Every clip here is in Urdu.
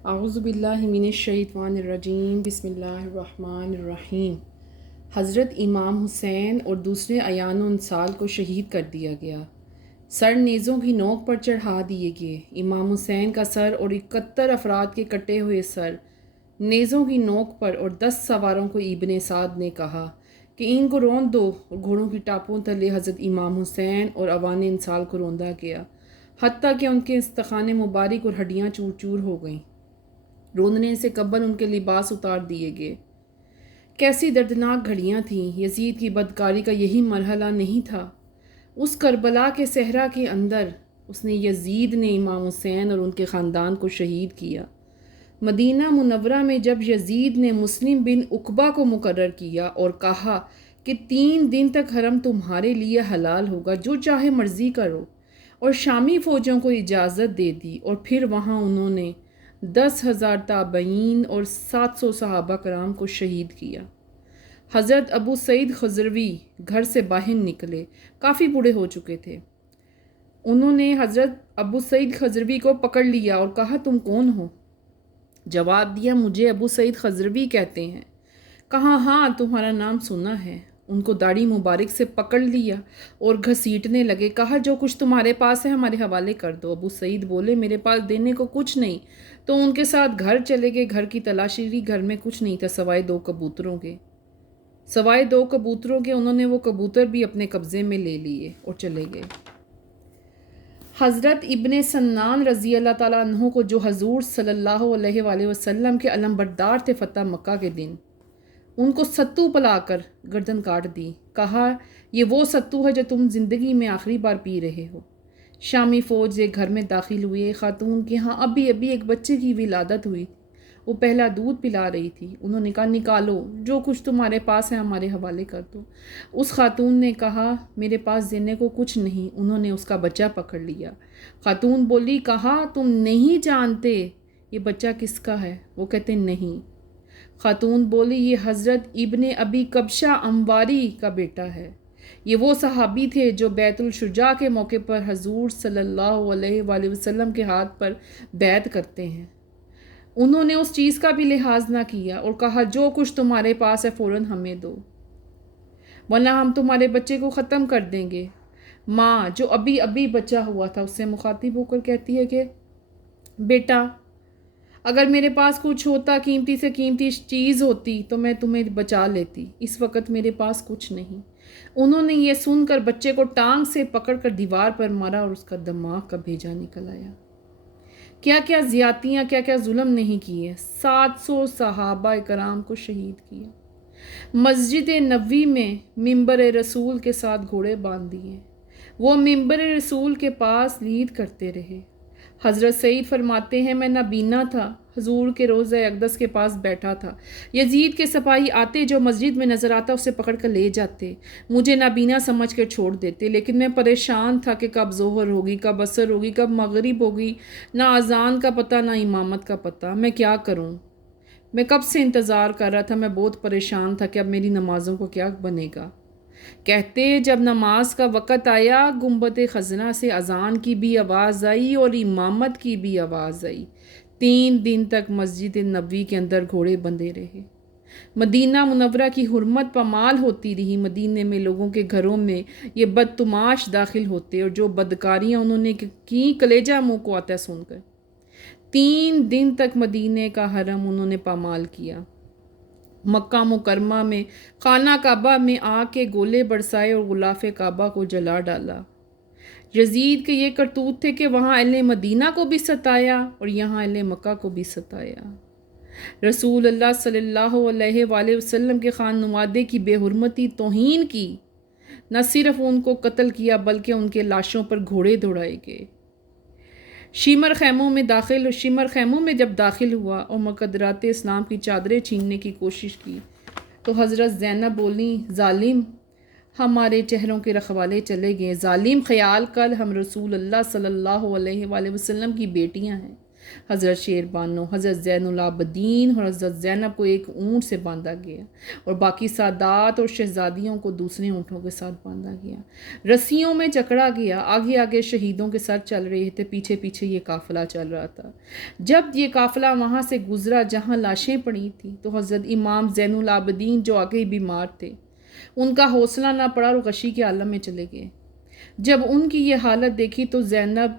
اعوذ باللہ من الشیطان الرجیم، بسم اللہ الرحمن الرحیم۔ حضرت امام حسین اور دوسرے ایان و انصال کو شہید کر دیا گیا، سر نیزوں کی نوک پر چڑھا دیے گئے۔ امام حسین کا سر اور 71 افراد کے کٹے ہوئے سر نیزوں کی نوک پر، اور 10 سواروں کو ابن سعد نے کہا کہ ان کو روند دو، اور گھوڑوں کی ٹاپوں تلے حضرت امام حسین اور اوان انصال کو روندا گیا، حتیٰ کہ ان کے استخوان مبارک اور ہڈیاں چور چور ہو گئیں۔ روندنے سے قبل ان کے لباس اتار دیے گئے۔ کیسی دردناک گھڑیاں تھیں! یزید کی بدکاری کا یہی مرحلہ نہیں تھا؟ اس کربلا کے صحرا کے اندر یزید نے امام حسین اور ان کے خاندان کو شہید کیا۔ مدینہ منورہ میں جب یزید نے مسلم بن عقبہ کو مقرر کیا اور کہا کہ 3 دن تک حرم تمہارے لیے حلال ہوگا، جو چاہے مرضی کرو، اور شامی فوجوں کو اجازت دے دی، اور پھر وہاں انہوں نے 10,000 تابعین اور 700 صحابہ کرام کو شہید کیا۔ حضرت ابو سعید خضروی گھر سے باہر نکلے، کافی بوڑھے ہو چکے تھے۔ انہوں نے حضرت ابو سعید خضروی کو پکڑ لیا اور کہا، تم کون ہو؟ جواب دیا، مجھے ابو سعید خضروی کہتے ہیں۔ کہا، ہاں تمہارا نام سنا ہے۔ ان کو داڑھی مبارک سے پکڑ لیا اور گھسیٹنے لگے۔ کہا، جو کچھ تمہارے پاس ہے ہمارے حوالے کر دو۔ ابو سعید بولے، میرے پاس دینے کو کچھ نہیں۔ تو ان کے ساتھ گھر چلے گئے۔ گھر کی تلاشی لی، گھر میں کچھ نہیں تھا سوائے 2 کبوتروں کے۔ انہوں نے وہ کبوتر بھی اپنے قبضے میں لے لیے اور چلے گئے۔ حضرت ابن سنان رضی اللہ تعالیٰ عنہ کو، جو حضور صلی اللہ علیہ وآلہ وسلم کے علم بردار تھے فتح مکہ کے دن، ان کو ستو پلا کر گردن کاٹ دی۔ کہا، یہ وہ ستو ہے جو تم زندگی میں آخری بار پی رہے ہو۔ شامی فوج ایک گھر میں داخل ہوئی۔ خاتون کے ہاں ابھی ایک بچے کی ولادت ہوئی، وہ پہلا دودھ پلا رہی تھی۔ انہوں نے کہا، نکالو، جو کچھ تمہارے پاس ہے ہمارے حوالے کر دو۔ اس خاتون نے کہا، میرے پاس دینے کو کچھ نہیں۔ انہوں نے اس کا بچہ پکڑ لیا۔ خاتون بولی، کہا، تم نہیں جانتے یہ بچہ کس کا ہے؟ وہ کہتے نہیں۔ خاتون بولی، یہ حضرت ابن ابی کبشہ انواری کا بیٹا ہے۔ یہ وہ صحابی تھے جو بیعت الشجاع کے موقع پر حضور صلی اللہ علیہ وآلہ وسلم کے ہاتھ پر بیعت کرتے ہیں۔ انہوں نے اس چیز کا بھی لحاظ نہ کیا اور کہا، جو کچھ تمہارے پاس ہے فوراً ہمیں دو، ورنہ ہم تمہارے بچے کو ختم کر دیں گے۔ ماں جو ابھی بچہ ہوا تھا اس سے مخاطب ہو کر کہتی ہے کہ بیٹا، اگر میرے پاس کچھ ہوتا، قیمتی سے قیمتی چیز ہوتی تو میں تمہیں بچا لیتی، اس وقت میرے پاس کچھ نہیں۔ انہوں نے یہ سن کر بچے کو ٹانگ سے پکڑ کر دیوار پر مارا اور اس کا دماغ کا بھیجا نکل آیا۔ کیا کیا زیادتیاں، کیا کیا ظلم نہیں کیے۔ 700 صحابہ کرام کو شہید کیا۔ مسجد نبوی میں منبر رسول کے ساتھ گھوڑے باندھ دیے۔ وہ منبر رسول کے پاس لید کرتے رہے۔ حضرت سعید فرماتے ہیں، میں نابینا تھا، حضور کے روضہ اقدس کے پاس بیٹھا تھا۔ یزید کے سپاہی آتے، جو مسجد میں نظر آتا اسے پکڑ کر لے جاتے، مجھے نابینا سمجھ کر چھوڑ دیتے، لیکن میں پریشان تھا کہ کب ظہر ہوگی، کب عصر ہوگی، کب مغرب ہوگی، نہ اذان کا پتہ نہ امامت کا پتہ، میں کیا کروں؟ میں کب سے انتظار کر رہا تھا، میں بہت پریشان تھا کہ اب میری نمازوں کو کیا بنے گا۔ کہتے، جب نماز کا وقت آیا، گنبد خزنہ سے اذان کی بھی آواز آئی اور امامت کی بھی آواز آئی۔ 3 دن تک مسجد نبوی کے اندر گھوڑے بندھے رہے۔ مدینہ منورہ کی حرمت پامال ہوتی رہی۔ مدینے میں لوگوں کے گھروں میں یہ بدتماش داخل ہوتے، اور جو بدکاریاں انہوں نے کی، کلیجہ منہ کو آتا ہے سن کر۔ 3 دن تک مدینے کا حرم انہوں نے پامال کیا۔ مکہ مکرمہ میں خانہ کعبہ میں آ کے گولے برسائے اور غلاف کعبہ کو جلا ڈالا۔ یزید کے یہ کرتوت تھے کہ وہاں اہل مدینہ کو بھی ستایا اور یہاں اہل مکہ کو بھی ستایا۔ رسول اللہ صلی اللہ علیہ وآلہ وسلم کے خان نمادے کی بے حرمتی، توہین کی۔ نہ صرف ان کو قتل کیا بلکہ ان کے لاشوں پر گھوڑے دوڑائے گئے۔ شیمر خیموں میں جب داخل ہوا اور مقدرات اسلام کی چادریں چھیننے کی کوشش کی تو حضرت زینب بولیں، ظالم، ہمارے چہروں کے رکھوالے چلے گئے۔ ظالم، خیال کر، ہم رسول اللہ صلی اللہ علیہ وآلہ وسلم کی بیٹیاں ہیں، حضرت شیر بانو، حضرت زین العابدین اور حضرت زینب کو ایک اونٹ سے باندھا گیا اور باقی سادات اور شہزادیوں کو دوسرے اونٹوں کے ساتھ باندھا گیا، رسیوں میں جکڑا گیا۔ آگے آگے شہیدوں کے سر چل رہے تھے، پیچھے پیچھے یہ قافلہ چل رہا تھا۔ جب یہ قافلہ وہاں سے گزرا جہاں لاشیں پڑی تھیں تو حضرت امام زین العابدین جو آگے بیمار تھے، ان کا حوصلہ نہ پڑا اور غشی کے عالم میں چلے گئے۔ جب ان کی یہ حالت دیکھی تو زینب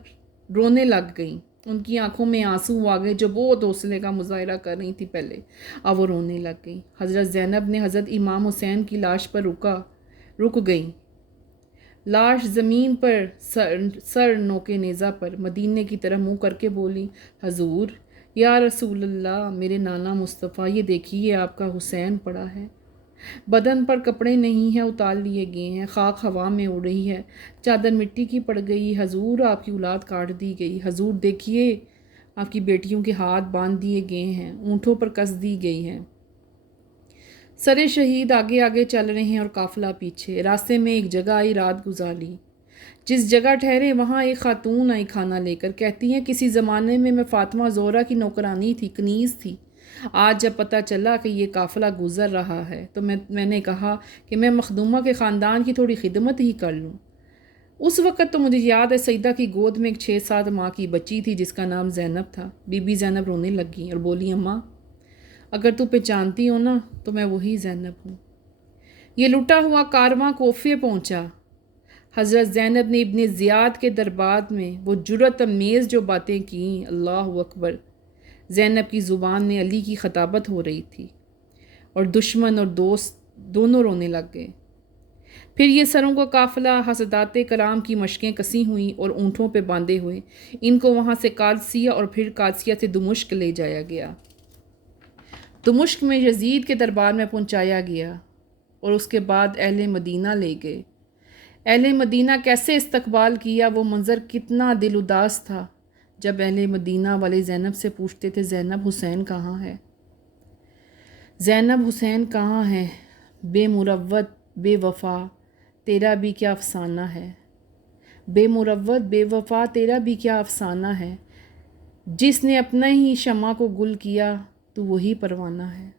رونے لگ گئیں، ان کی آنکھوں میں آنسو آ گئے، جو بہت حوصلے کا مظاہرہ کر رہی تھی پہلے، اب وہ رونے لگ گئیں۔ حضرت زینب نے حضرت امام حسین کی لاش پر رک گئیں۔ لاش زمین پر سر نوکے نیزہ پر مدینے کی طرف منہ کر کے بولی، حضور یا رسول اللہ، میرے نانا مصطفیٰ، یہ دیکھیے آپ کا حسین پڑا ہے، بدن پر کپڑے نہیں ہیں، اتار لیے گئے ہیں، خاک ہوا میں اڑ رہی ہے، چادر مٹی کی پڑ گئی، حضور آپ کی اولاد کاٹ دی گئی، حضور دیکھیے آپ کی بیٹیوں کے ہاتھ باندھ دیے گئے ہیں، اونٹوں پر کس دی گئی ہے۔ سرے شہید آگے آگے چل رہے ہیں اور قافلہ پیچھے۔ راستے میں ایک جگہ آئی، رات گزاری۔ جس جگہ ٹھہرے وہاں ایک خاتون آئی کھانا لے کر، کہتی ہیں کسی زمانے میں فاطمہ زہرا کی نوکرانی تھی، کنیز تھی۔ آج جب پتہ چلا کہ یہ قافلہ گزر رہا ہے تو میں نے کہا کہ میں مخدومہ کے خاندان کی تھوڑی خدمت ہی کر لوں۔ اس وقت تو مجھے یاد ہے سیدہ کی گود میں ایک 6-7 ماہ کی بچی تھی جس کا نام زینب تھا۔ بی بی زینب رونے لگی اور بولی، اماں اگر تو پہچانتی ہو نا تو میں وہی زینب ہوں۔ یہ لٹا ہوا کارواں کوفے پہنچا۔ حضرت زینب نے ابن زیاد کے دربار میں وہ جرأت امیز جو باتیں کیں، اللہ اکبر! زینب کی زبان میں علی کی خطابت ہو رہی تھی اور دشمن اور دوست دونوں رونے لگ گئے۔ پھر یہ سروں کا قافلہ حضرات کرام کی مشقیں کسی ہوئیں اور اونٹوں پہ باندھے ہوئے ان کو وہاں سے قادسیہ اور پھر قادسیہ سے دمشق لے جایا گیا۔ دمشق میں یزید کے دربار میں پہنچایا گیا اور اس کے بعد اہل مدینہ لے گئے۔ اہل مدینہ کیسے استقبال کیا، وہ منظر کتنا دل اداس تھا جب اہل مدینہ والے زینب سے پوچھتے تھے، زینب حسین کہاں ہے؟ زینب حسین کہاں ہے؟ بے مروت بے وفا تیرا بھی کیا افسانہ ہے، بے مروت بے وفا تیرا بھی کیا افسانہ ہے، جس نے اپنا ہی شمع کو گل کیا تو وہی پروانہ ہے۔